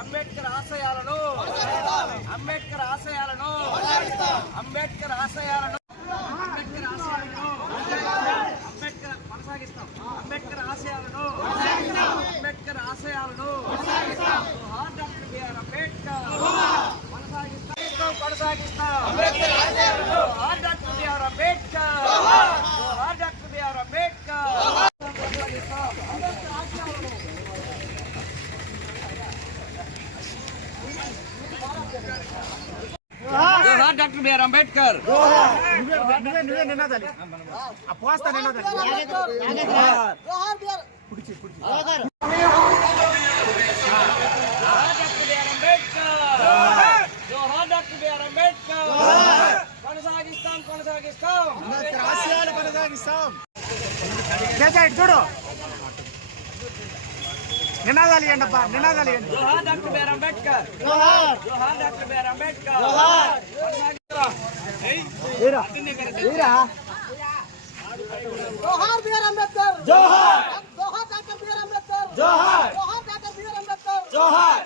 అంబేద్కర్ ఆశయాలను అంబేద్కర్ ఆశయాలను అంబేద్కర్ ఆశయాలను జోహార్ డాక్టర్ బిఆర్ అంబేద్కర్. కొనసాగిస్తాం కొనసాగిస్తాం. చూడు. నినాదాలు ఇవ్వండి అబ్బా నినాదాలు ఇవ్వండి. జోహార్ డాక్టర్ బిఆర్ అంబేద్కర్. జోహార్. Doctor BR Ambedkar. ఏయ్, అతన్నే కదా జోహార్ బిఆర్ అంబేద్కర్. జోహార్. జోహార్ డాక్టర్ బిఆర్ అంబేద్కర్. జోహార్. జోహార్ డాక్టర్ బిఆర్ అంబేద్కర్. జోహార్.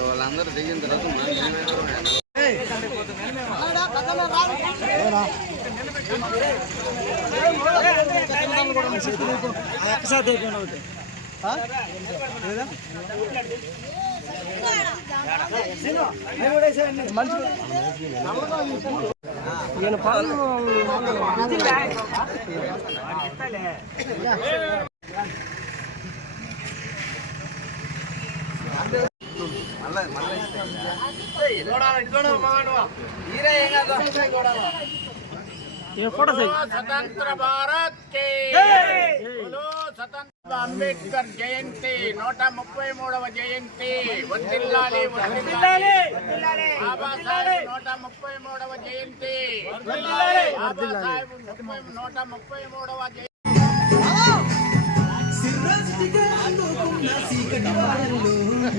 వాళ్ళందరూ దిగిన తర్వాత స్వతంత్ర భారత్ కే స్వతంత్ర అంబేద్కర్ జయంతి నూట ముప్పై మూడవ జయంతి వర్ధిల్లాలి వర్ధిల్లాలి బాబాసాహెబ్ నూట ముప్పై మూడవ జయంతి బాబాసాహెబ్ ముప్పై నూట ముప్పై మూడవ